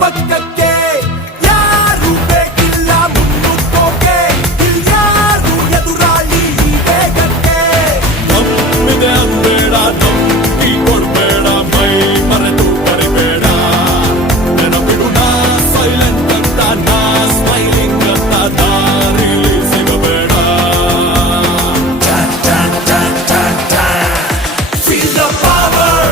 ಪಕ್ಕಕ್ಕೆ ಯಾರು ಬೇಕಿಲ್ಲ ಮುನ್ನುಗ್ಗೋಕೆ ಇಲ್ಯಾರು ಎದುರಾಳಿ ಈ ವೇಗಕ್ಕೆ ನಮ್ಮಿದೆ ಅನ್ಬೇಡ ನಂಬಿ ಕೊಡ್ಬೇಡ ಮೈ ಮರೆತು ಬರಿಬೇಡ ನೆನಪಿಡು ನಾ ಸೈಲೆಂಟ್ ಅಂತ ನಾ ಸ್ಮೈಲಿಂಗ್ ಅಂತ ದಾರಿಲಿ ಸಿಗಬೇಡ Feel the power